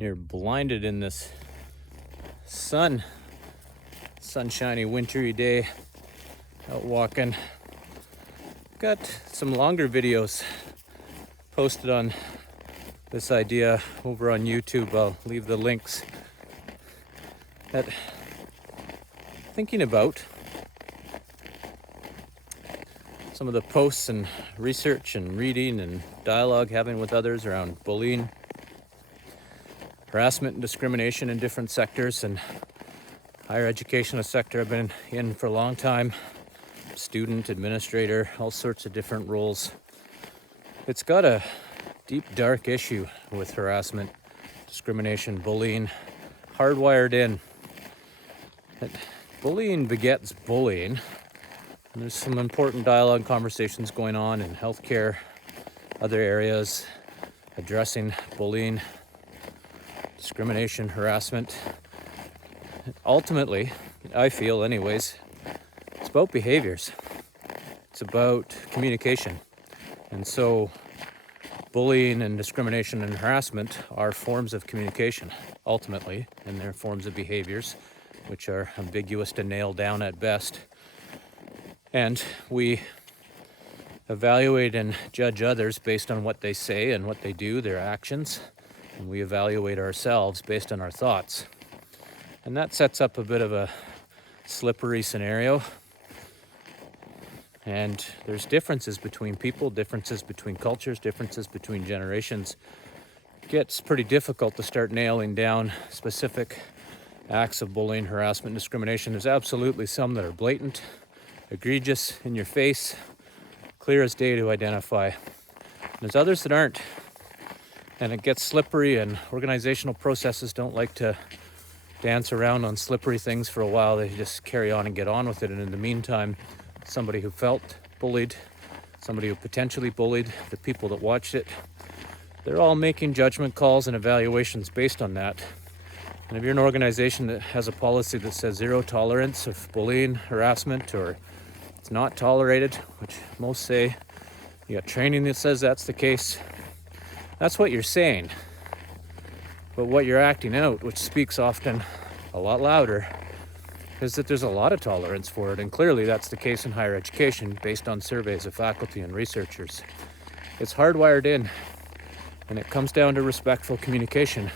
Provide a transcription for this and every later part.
You're blinded in this sunshiny wintry day out walking. Got some longer videos posted on this idea over on YouTube. I'll leave the links. That thinking about some of the posts and research and reading and dialogue having with others around bullying, harassment and discrimination in different sectors, and higher education, a sector I've been in for a long time, student, administrator, all sorts of different roles. It's got a deep, dark issue with harassment, discrimination, bullying, hardwired in. That bullying begets bullying. And there's some important dialogue conversations going on in healthcare, other areas, addressing bullying, discrimination, harassment. Ultimately, I feel anyways, it's about behaviors. It's about communication. And so bullying and discrimination and harassment are forms of communication, ultimately, and they're forms of behaviors, which are ambiguous to nail down at best. And we evaluate and judge others based on what they say and what they do, their actions. And we evaluate ourselves based on our thoughts. And that sets up a bit of a slippery scenario. And there's differences between people, differences between cultures, differences between generations. It gets pretty difficult to start nailing down specific acts of bullying, harassment, discrimination. There's absolutely some that are blatant, egregious, in your face, clear as day to identify. There's others that aren't. And it gets slippery, and organizational processes don't like to dance around on slippery things for a while. They just carry on and get on with it. And in the meantime, somebody who felt bullied, somebody who potentially bullied, the people that watched it, they're all making judgment calls and evaluations based on that. And if you're an organization that has a policy that says zero tolerance of bullying, harassment, or it's not tolerated, which most say, you got training that says that's the case, that's what you're saying. But what you're acting out, which speaks often a lot louder, is that there's a lot of tolerance for it. And clearly that's the case in higher education based on surveys of faculty and researchers. It's hardwired in, and it comes down to respectful communication.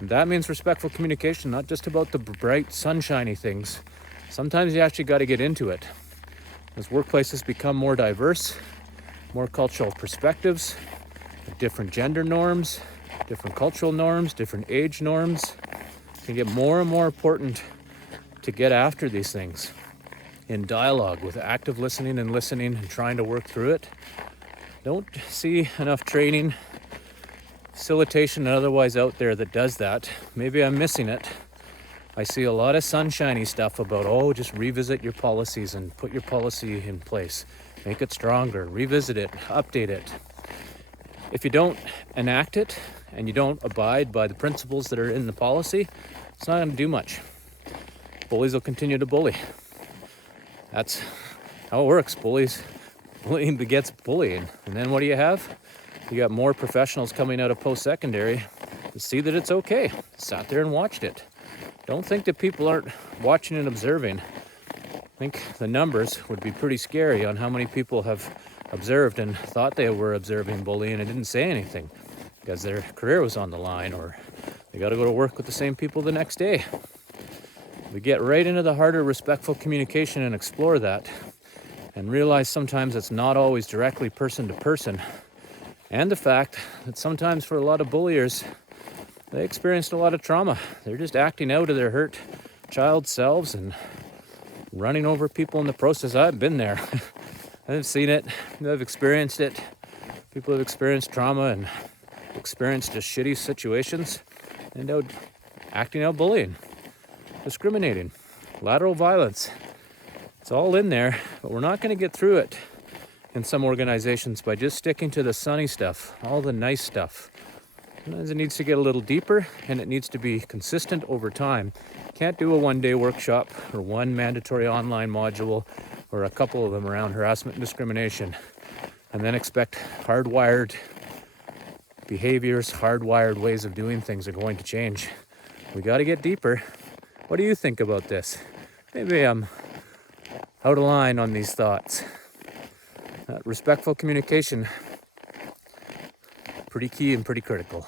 And that means respectful communication, not just about the bright, sunshiny things. Sometimes you actually got to get into it. As workplaces become more diverse, more cultural perspectives, different gender norms, different cultural norms, different age norms, it can get more and more important to get after these things in dialogue with active listening and trying to work through it. Don't see enough training, facilitation, and otherwise out there that does that. Maybe I'm missing it. I see a lot of sunshiny stuff about, just revisit your policies and put your policy in place. Make it stronger, revisit it, update it. If you don't enact it and you don't abide by the principles that are in the policy, it's not going to do much. Bullies will continue to bully. That's how it works. Bullying begets bullying. And then what do you have? You got more professionals coming out of post-secondary to see that it's okay. Sat there and watched it. Don't think that people aren't watching and observing. I think the numbers would be pretty scary on how many people have observed and thought they were observing bullying and didn't say anything because their career was on the line, or they got to go to work with the same people the next day. We get right into the heart of respectful communication and explore that and realize sometimes it's not always directly person to person, and the fact that sometimes for a lot of bulliers, they experienced a lot of trauma. They're just acting out of their hurt child selves and running over people in the process. I've been there. I've seen it. I've experienced it. People have experienced trauma and experienced just shitty situations and out acting out bullying, discriminating, lateral violence. It's all in there, but we're not going to get through it in some organizations by just sticking to the sunny stuff, all the nice stuff. Sometimes it needs to get a little deeper, and it needs to be consistent over time. Can't do a one-day workshop or one mandatory online module or a couple of them around harassment and discrimination and then expect hardwired behaviors, hardwired ways of doing things are going to change. We got to get deeper. What do you think about this? Maybe I'm out of line on these thoughts. Respectful communication, pretty key and pretty critical.